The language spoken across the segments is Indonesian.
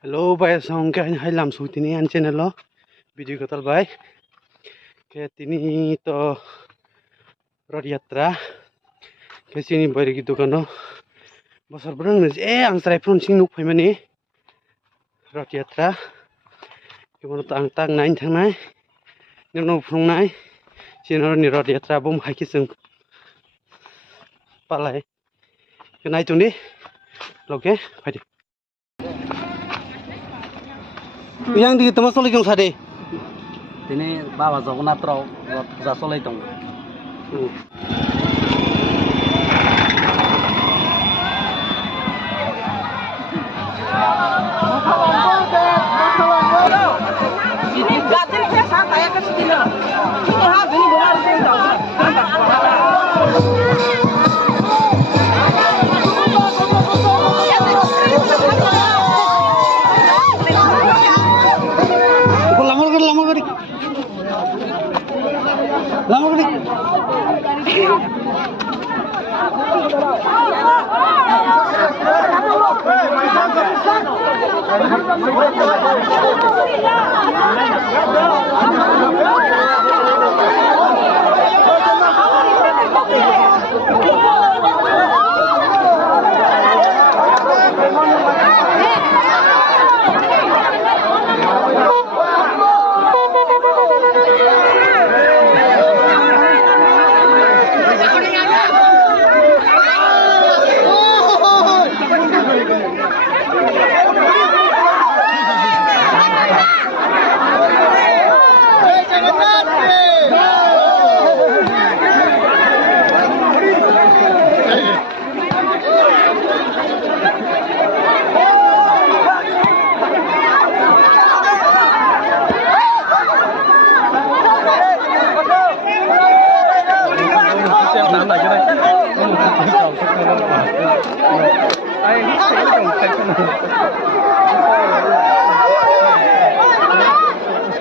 Hello, bay song ka hai lam su tini an channel lo video kotal bay ke tini to rod yatra ke sini bay ki dukano basar brang ne ang trai pron sing nuk phai mani rod yatra ke mon tang tang nain thang nai no phung nai sino ni rod yatra bom hai ki sung palai ke nai tung ni loke phai di yang di teman soleh jong sade ini bawa Jagannath Rao जा soleh dong ini gatin saya santai ke sini loh ini habis ini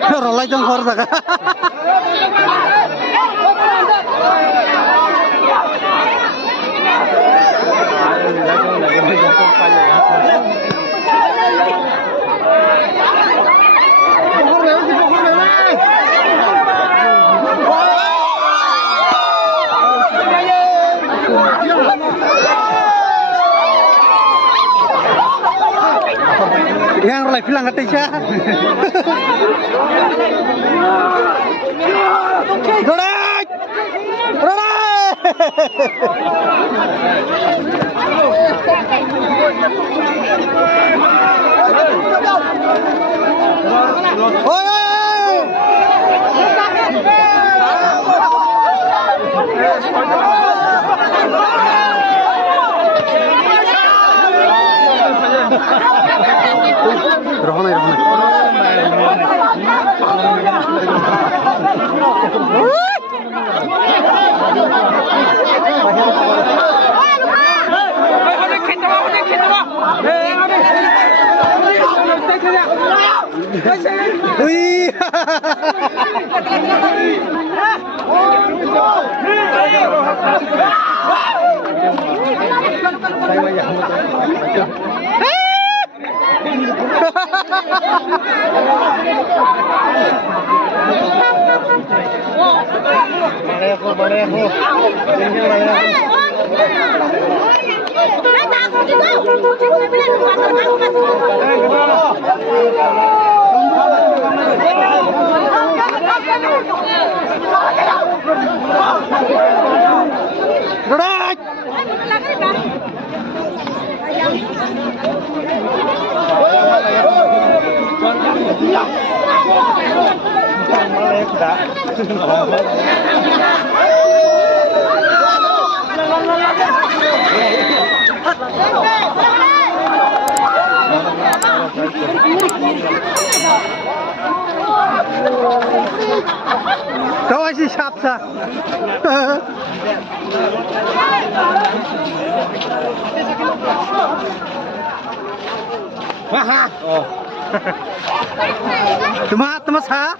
benar rolai jong khor daga yang rolai bilang ngerti ya Rodak! Rodak! Oi! Rohana Tahu sih siapa? Wah, oh. Temas ha?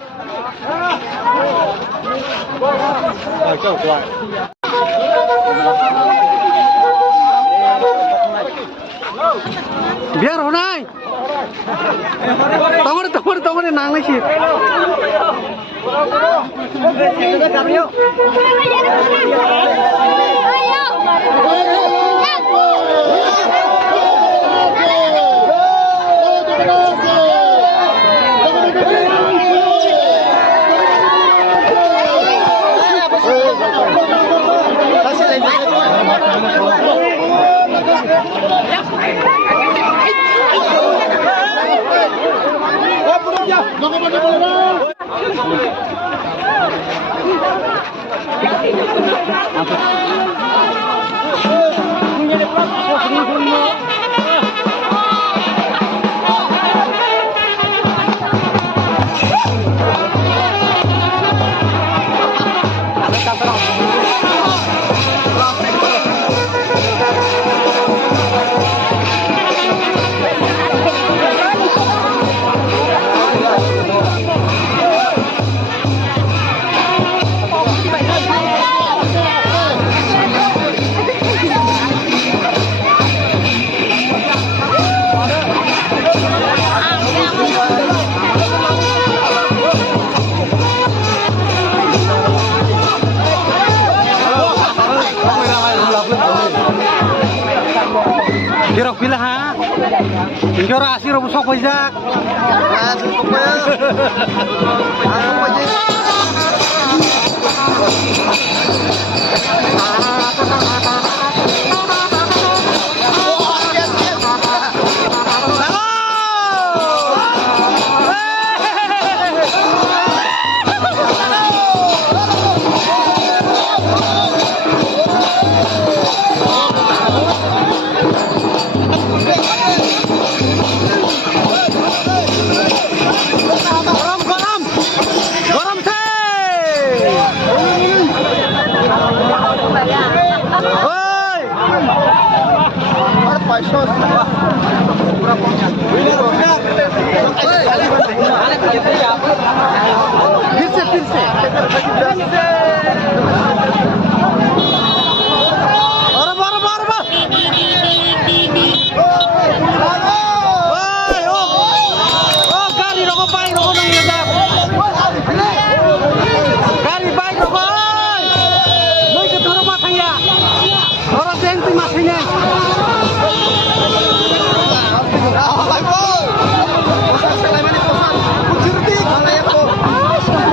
biar honai. Tunggu nang lagi. Kira pila ha? Kira asir busok pajak.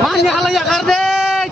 Mana halayak kardek?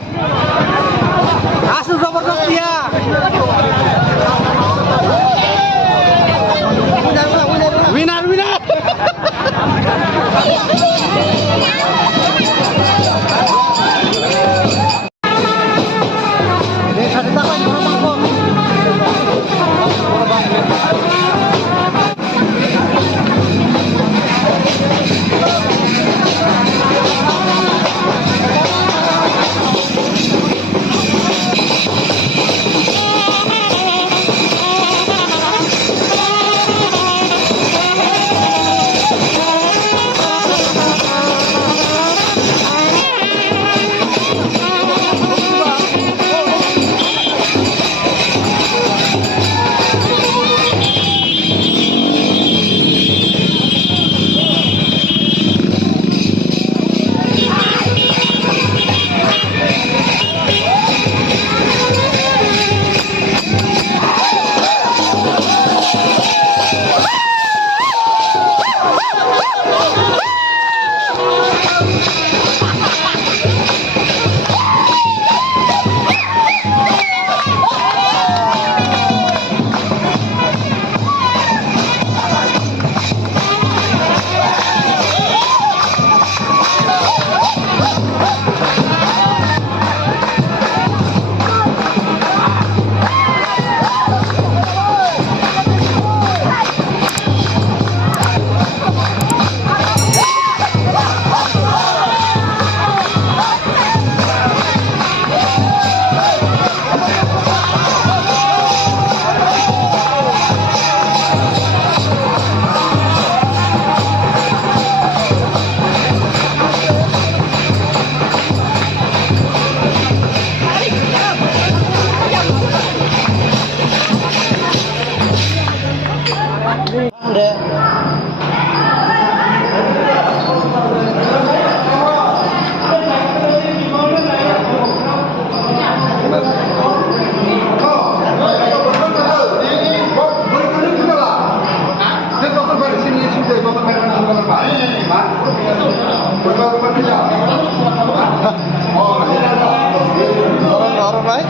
Orang-orang,